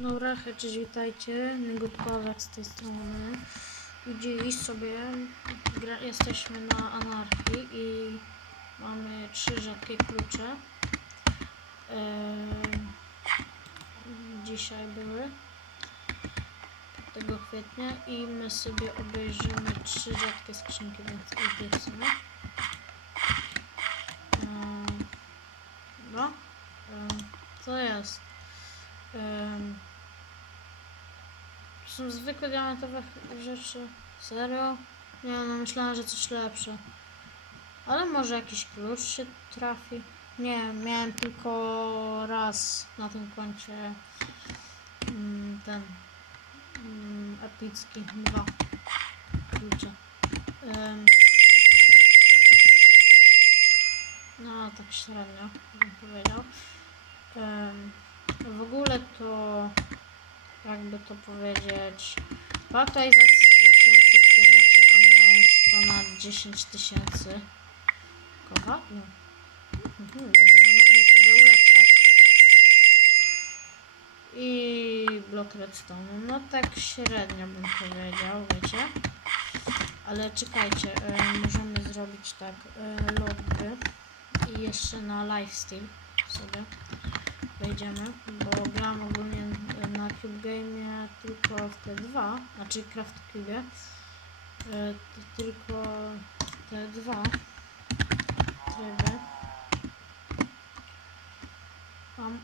Dobra, hej, cześć, witajcie. Nygutkowiak z tej strony. Dziś sobie gra, jesteśmy na anarchii i mamy trzy rzadkie klucze. Eee, dzisiaj były. 5 kwietnia i my sobie obejrzymy trzy rzadkie skrzynki, więc idę. Eee, dobra. Eee, co jest? To są zwykłe diamentowe rzeczy. Serio? Nie no, myślałam, że coś lepsze. Ale może jakiś klucz się trafi. Nie, miałem tylko raz na tym koncie mm, ten mm, epicki, dwa klucze. No, tak średnio, bym powiedział. W ogóle to, jakby to powiedzieć, po aktualizacji straciłem wszystkie rzeczy, a miałem ponad 10 tysięcy kowa. No. Mhm, będziemy mogli sobie ulepszać. I blok redstone. No tak średnio bym powiedział, wiecie. Ale czekajcie, e, możemy zrobić tak, e, lobby i jeszcze na lifestyle sobie wejdziemy, bo gram ogólnie na Cube Game tylko w te dwa, znaczy Craft Cube, e, tylko te dwa tryby. Mam,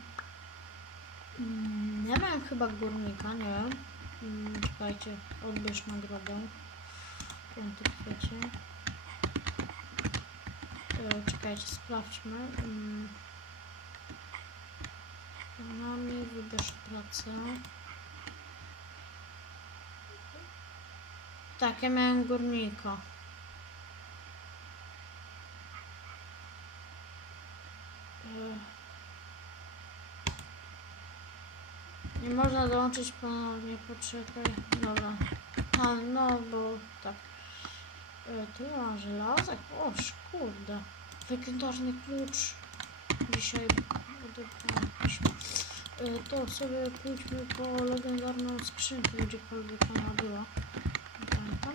mm, nie wiem chyba górnika, nie wiem. Mm, Czekajcie, odbierz nagrodę. Piąty kwiecień. E, Czekajcie, sprawdźmy. Nami wybierz pracę. Tak, ja miałem górnika. Ech. Nie można dołączyć ponownie, poczekaj. Dobra. A, no, bo tak. E, tu mam żelazek. O, kurde. Legendarny klucz. Dzisiaj odebrałem. E, To sobie pójdźmy po legendarną skrzynkę, gdziekolwiek ona była. Pamiętam.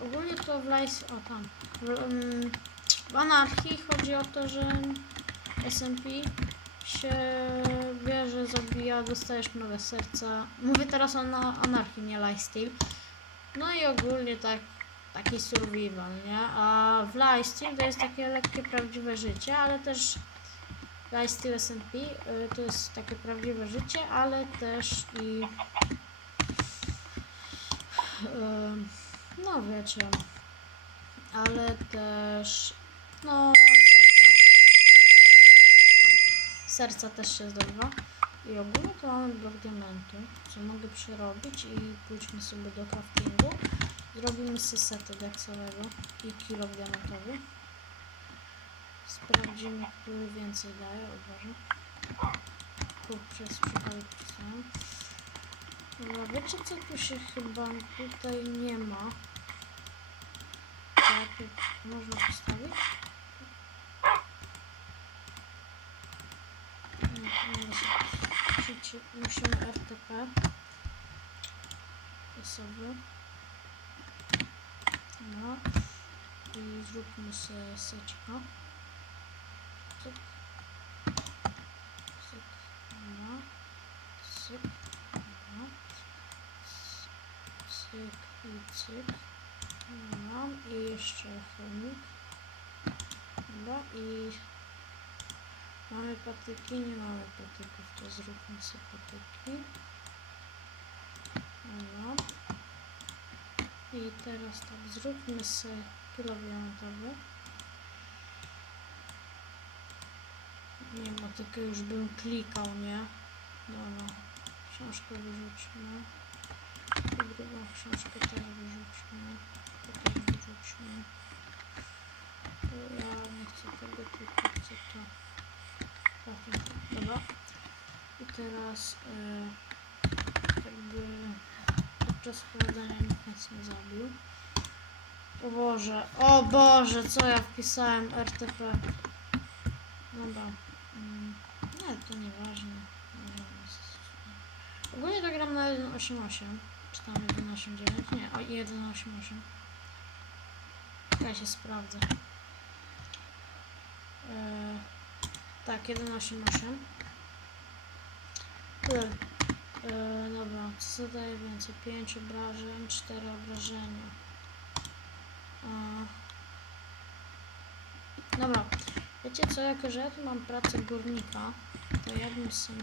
Ogólnie to w Lice... O, tam. W, w anarchii chodzi o to, że SMP się bierze, zabija, dostajesz nowe serca. Mówię teraz o na anarchii, nie lifestyle. No i ogólnie tak taki survival, nie? A w lifestyle to jest takie lekkie, prawdziwe życie, ale też lifestyle SMP y, to jest takie prawdziwe życie, ale też i y, no wiecie, ale też no serca. Serca też się zdobywa. I ogólnie to mamy blok diamentu, co mogę przerobić i pójdźmy sobie do craftingu. Zrobimy sobie sety deksowego i kilo diamentowy. Sprawdzimy, który więcej daje, uważam. Tu przez przypadek pisałem. Dobra, wiecie co tu się chyba tutaj nie ma? Tak, można postawić? Musimy RTP. Osoby. No. I zróbmy sobie secika. Cyk. Cyk. No. Cyk. No. Cyk i cyk. No. I jeszcze chomik. Dobra. I mamy patyki, nie mamy patyków, to zróbmy sobie patyki. Dobra. I teraz tak, zróbmy sobie kilo diamentowy. Nie ma tylko już bym klikał, nie? Dobra. Książkę wyrzućmy. I drugą książkę też wyrzućmy. To też wyrzućmy. Ja nie chcę tego, tylko chcę to. Tak, tak, Dobra. I teraz e, jakby podczas chłodzenia nikt nic nie zabił. O Boże, o Boże, co ja wpisałem RTP. Dobra. To nieważne. Ogólnie to gram na 1.8.8. Czy tam 1.8.9? Nie, o 1.8.8. Ja się sprawdzę. Eee, tak, 1.8.8. Tyle. Eee, dobra, co zadaje więcej? 5 obrażeń, 4 obrażenia. Eee, dobra, wiecie co, jako że ja tu mam pracę górnika, to ja bym sobie...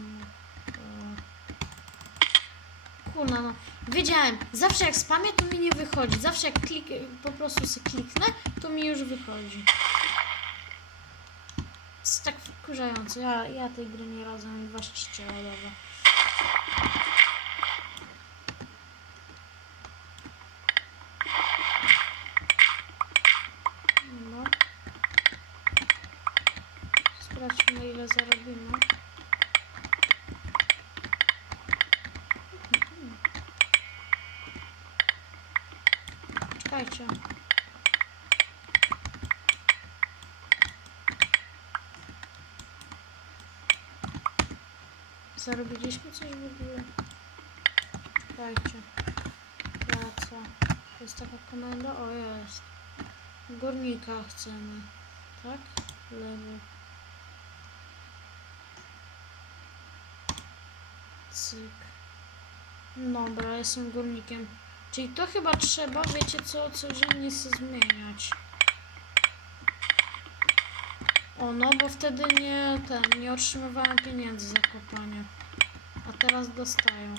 Eee, Kurna, no. Wiedziałem, zawsze jak spamię, to mi nie wychodzi. Zawsze jak klik, po prostu sobie kliknę, to mi już wychodzi. jest tak wkurzające. Ja, ja tej gry nie razem właściciela dobra. No. Sprawdźmy ile zarobimy. Czekajcie. Zarobiliśmy coś w ogóle? Czekajcie. Praca. Jest taka komenda? O, jest. Górnika chcemy. Tak? Lewy. Cyk. Dobra, jestem górnikiem. Czyli to chyba trzeba, wiecie co, codziennie się zmieniać. O, no bo wtedy nie, ten, nie otrzymywałem pieniędzy za kopanie. A teraz dostają.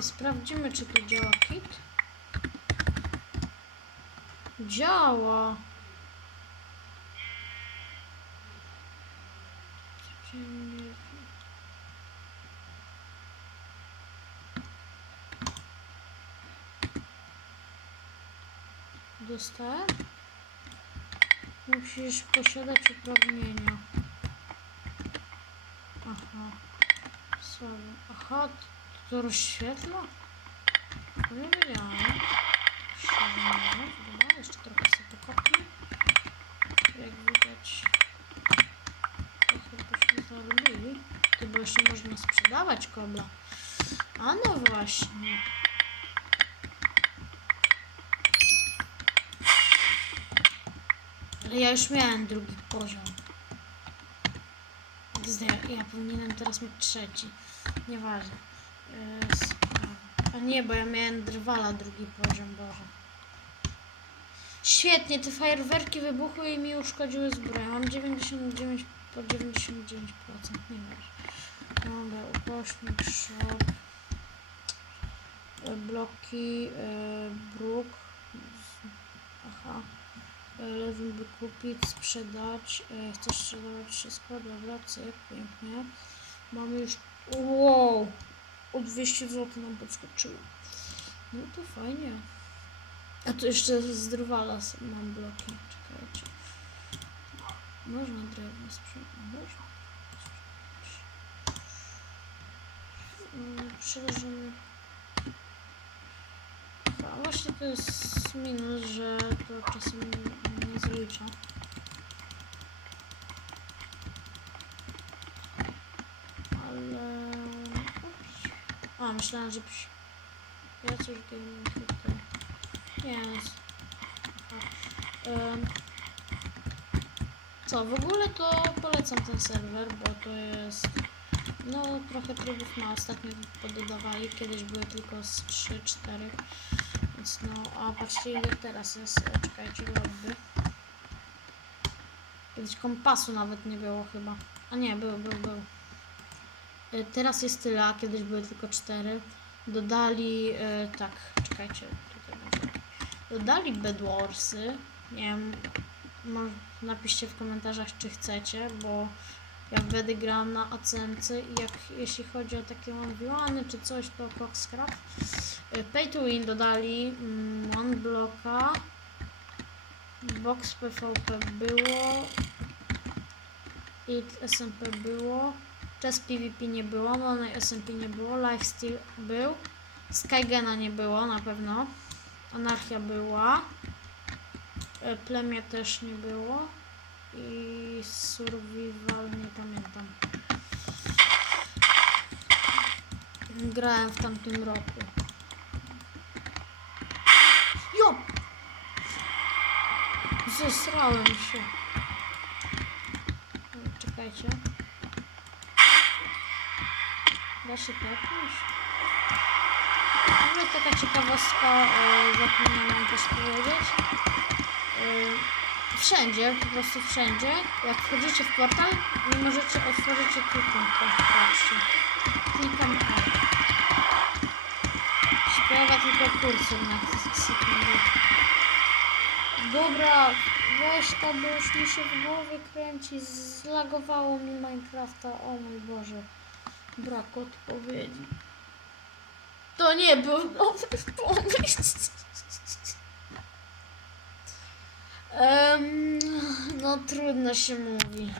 Sprawdzimy, czy tu działa kit. Działa. Dostałem? Musisz posiadać uprawnienia. Aha. Sorry. Aha, to, rozświetla? Nie wiedziałem. Dobra, jeszcze trochę sobie pokopnę. Jak widać, trochę byśmy zarobili. To bo jeszcze można sprzedawać kobla. A no właśnie. Ale ja już miałem drugi poziom. Ja powinienem teraz mieć trzeci. Nieważne. Yy. A nie, bo ja miałem drwala drugi poziom, Boże. Świetnie, te fajerwerki wybuchły i mi uszkodziły zbroję. Mam 99 po 99%, nie wiem. Dobra, ukośnik, shop. E, Bloki, e, bruk. Aha. E, Lewym by kupić, sprzedać. E, Chcesz sprzedawać wszystko? Dobra, cyk, pięknie. Mamy już... Wow! O 200 zł nam podskoczyło. No to fajnie. A tu jeszcze z drwala mam bloki. Czekajcie. Można drewno sprzedać. Można. Mm, Przełożymy. A właśnie to jest minus, że to czasem nie zalicza. A, myślałam, że... Ja coś tutaj... Jest. Em, Co, w ogóle to polecam ten serwer, bo to jest... No, trochę trybów ma ostatnio pododawali, kiedyś były tylko z 3-4. Więc no, a patrzcie ile teraz jest, E, czekajcie, lobby. Kiedyś kompasu nawet nie było chyba. A nie, był, był, był. E, Teraz jest tyle, a kiedyś były tylko 4. Dodali, e, tak, czekajcie, tutaj będzie. Dodali Bedwarsy. Nie wiem, napiszcie w komentarzach, czy chcecie, bo ja wtedy grałam na ACMC i jak, jeśli chodzi o takie one czy coś, to Coxcraft. Y, Pay to win dodali, mm, one bloka, box PvP było, it SMP było, chess PvP nie było, money SMP nie było, lifesteal był, Skygena nie było na pewno. Anarchia była. E, Plemię też nie było. I survival nie pamiętam. Grałem w tamtym roku. Jo! Zesrałem się. Czekajcie. Się tepnąć? Może taka ciekawostka, e, zapomniałam też powiedzieć. E, wszędzie, po prostu wszędzie, jak wchodzicie w portal, nie możecie otworzyć ekwipunku. Patrzcie. Klikam tak. Się pojawia tylko kursor na sekundę. Dobra, to, bo już mi się w głowie kręci. Zlagowało mi Minecrafta, o mój Boże. Brak odpowiedzi. To nie był dobry pomysł. Em, no trudno się mówi.